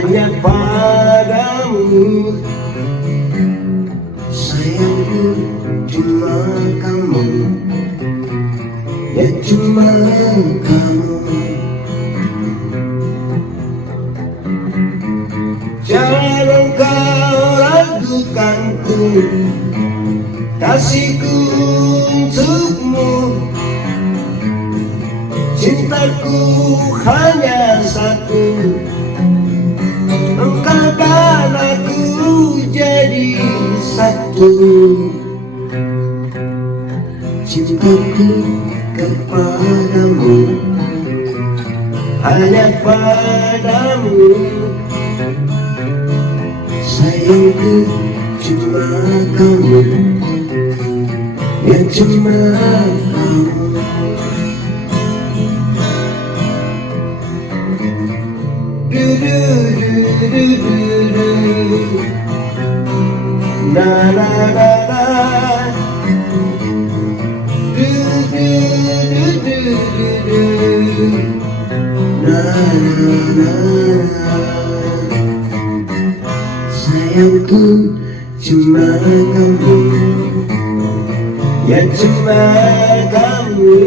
hanya padamu. Sayangku cuma kamu, ya cuma kamu. Jangan kau ragukanku, kasihku untukmu. Cintaku hanya satu, engkau dan aku jadi satu. Cintaku kepadamu, hanya padamu. Sayangku cuma kamu, ya cuma kamu. Na na na na, na na na. Sayangku cuma kamu, ya cuma kamu.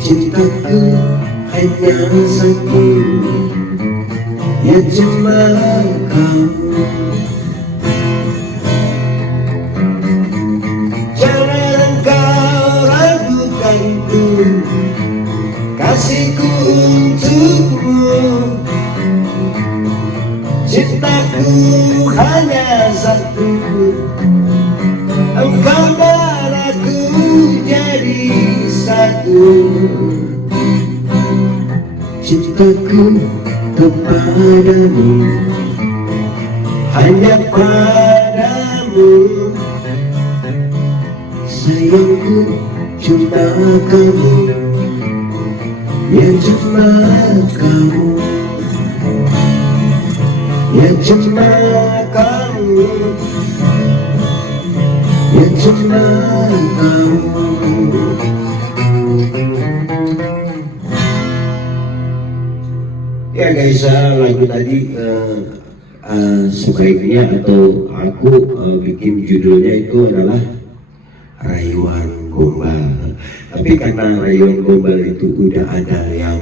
Cintaku hanya satu, ya cuma kamu. Jangan kau ragukanku, kasihku untukmu. Cintaku hanya satu, engkau dan aku jadi satu. Cintaku kepadamu, hanya padamu. Sayangku cuma kamu, ya cuma kamu. Ya cuma kamu, ya cuma kamu. Ya guys, lagu tadi sebaiknya atau aku bikin judulnya itu adalah Rayuan Gombal. Tapi karena Rayuan Gombal itu udah ada yang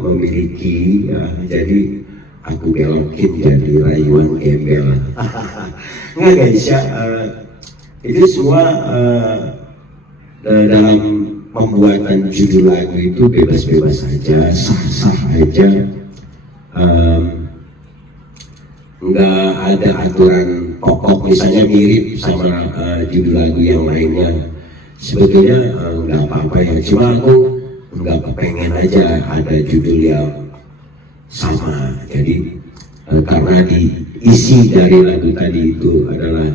memiliki, jadi aku belokin jadi Rayuan Gembel. Nggak guys ya, itu semua dalam pembuatan judul lagu itu bebas-bebas aja, sah-sah aja, nggak ada aturan pokok. Misalnya mirip sama judul lagu yang lainnya, sebetulnya nggak apa-apa ya. Cuma aku nggak kepengen aja ada judul yang sama. Jadi karena isi dari lagu tadi itu adalah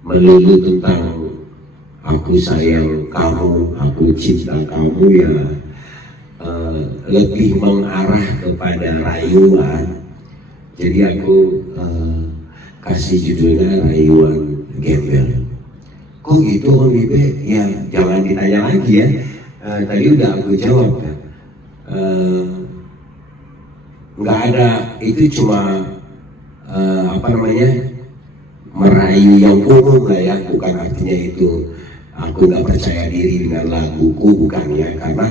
melulu tentang aku sayang kamu, aku cinta kamu, ya lebih mengarah kepada rayuan. Jadi aku kasih judulnya Rayuan Gembel. Kok gitu Om Bibe? Ya jangan ditanya lagi ya. Tadi udah aku jawab kan. Nggak ada, itu cuma merayu yang umum lah ya. Bukan artinya itu aku nggak percaya diri dengan laguku, bukan ya. Karena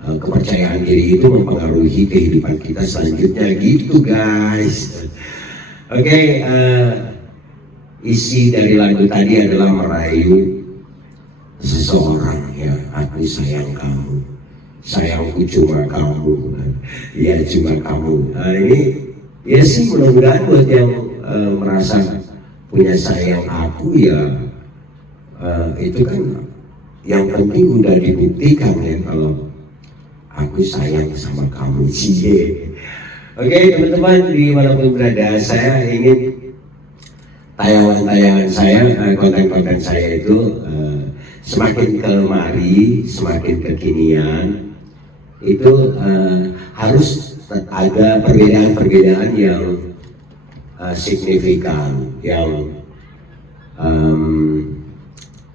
kepercayaan diri itu mempengaruhi kehidupan kita selanjutnya gitu guys. Oke, isi dari lagu tadi adalah merayu seseorang ya. Aku sayang kamu, sayangku cuma kamu, ya cuma kamu. Ini ya sih mudah-mudahan buat yang merasa punya sayang aku ya, itu kan yang penting udah dibuktikan ya kalau aku sayang sama kamu. Cie. Oke teman-teman, dimanapun berada, saya ingin tayangan-tayangan saya, konten-konten saya itu semakin kemari, semakin kekinian. Itu harus ada perbedaan-perbedaan yang signifikan, yang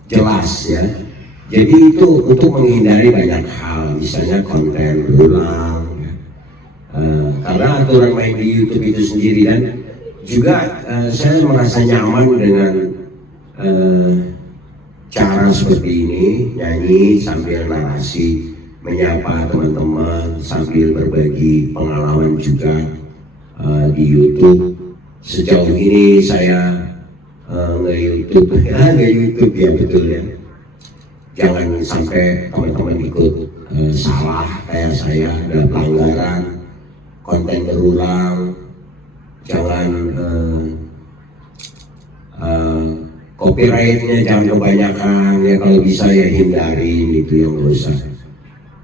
jelas ya. Jadi itu untuk menghindari banyak hal, misalnya konten berulang, ya. Karena aturan main di YouTube itu sendiri, dan juga saya merasa nyaman dengan cara seperti ini, nyanyi sambil narasi, menyapa teman-teman sambil berbagi pengalaman juga di YouTube. Sejauh ini saya nge-YouTube, nge-YouTube ya, betul ya. Jangan sampai teman-teman ikut salah kayak saya, ada pelanggaran, konten berulang, jangan copyrightnya jangan kebanyakan ya, kalau bisa ya hindarin itu, yang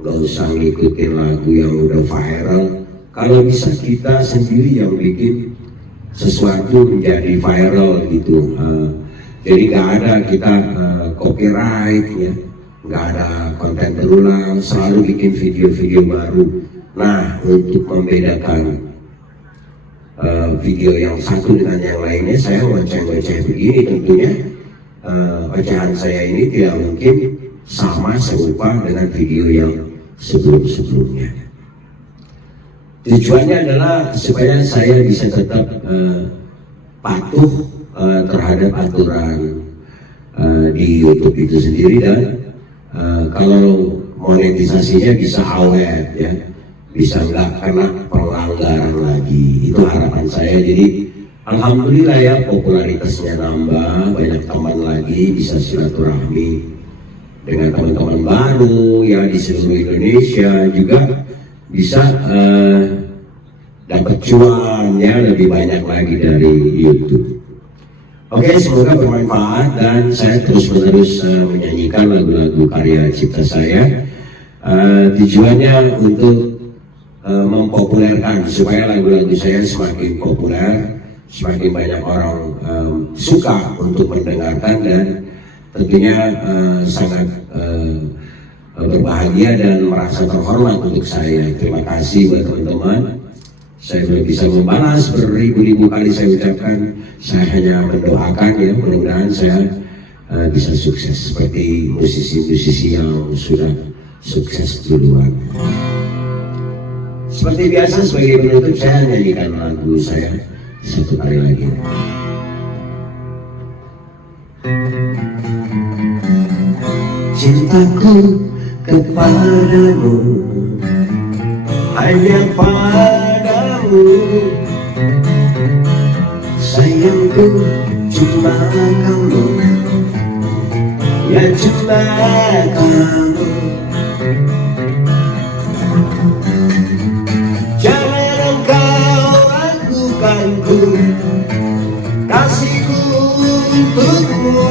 nggak usah ngikutin lagu yang udah viral. Kalau bisa kita sendiri yang bikin sesuatu menjadi viral gitu. Jadi nggak ada kita copyright ya, nggak ada konten berulang, selalu bikin video-video baru. Nah, untuk membedakan video yang satu dengan yang lainnya, saya ngoceh-ngoceh begini, tentunya ocehan saya ini tidak mungkin sama serupa dengan video yang sebelum-sebelumnya. Tujuannya adalah supaya saya bisa tetap patuh terhadap aturan di YouTube itu sendiri, dan kalau monetisasinya bisa awet ya, bisa nggak kena pelanggaran lagi, itu harapan saya. Jadi alhamdulillah ya, popularitasnya nambah, banyak teman lagi, bisa silaturahmi dengan teman-teman baru ya di seluruh Indonesia, juga bisa dapat cuan ya lebih banyak lagi dari YouTube. Oke, semoga bermanfaat dan saya terus-menerus menyanyikan lagu-lagu karya cipta saya. Tujuannya untuk mempopulerkan, supaya lagu-lagu saya semakin populer, semakin banyak orang suka untuk mendengarkan, dan tentunya sangat berbahagia dan merasa terhormat untuk saya. Terima kasih buat teman-teman. Saya belum bisa membalas, beribu-ribu kali saya ucapkan. Saya hanya mendoakan ya, mudah-mudahan saya bisa sukses seperti musisi-musisi yang sudah sukses duluan. Seperti biasa, sebagai penutup saya nyanyikan lagu saya satu kali lagi. Cintaku kepadamu hanya padamu, sayangku cuma kamu, ya cuma kamu. Jangan engkau ragukanku, kasihku untukmu,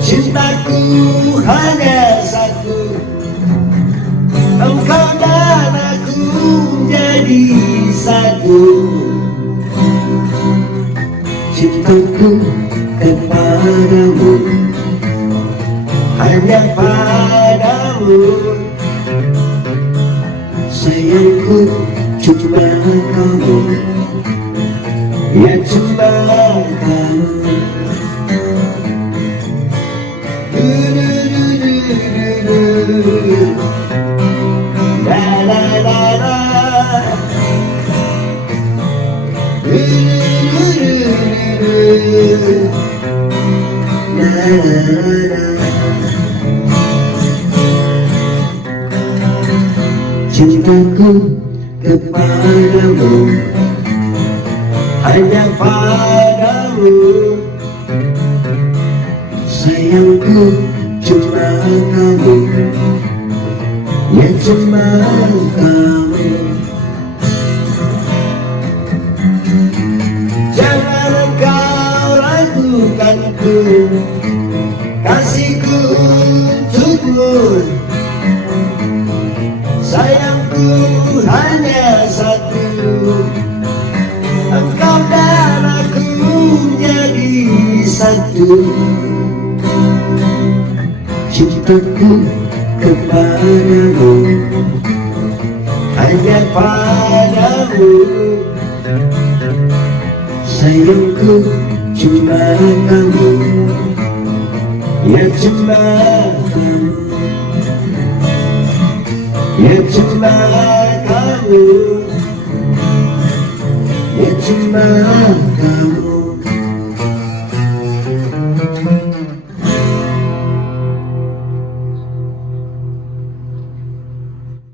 cintaku hanya satu, engkau dan aku jadi satu. Cintaku kepadamu hanya padamu, sayangku cuma kamu, ya cuma kamu. Cintaku kepadamu hanya padamu, sayangku cuma kamu, ya cuma kamu. Jangan engkau ragukanku, kasihku untukmu, sayangku hanya satu, engkau dan aku menjadi satu. Cintaku kepadamu hanya padamu, sayangku cuma kamu, Ya cuma, ya cuma kamu, ya cuma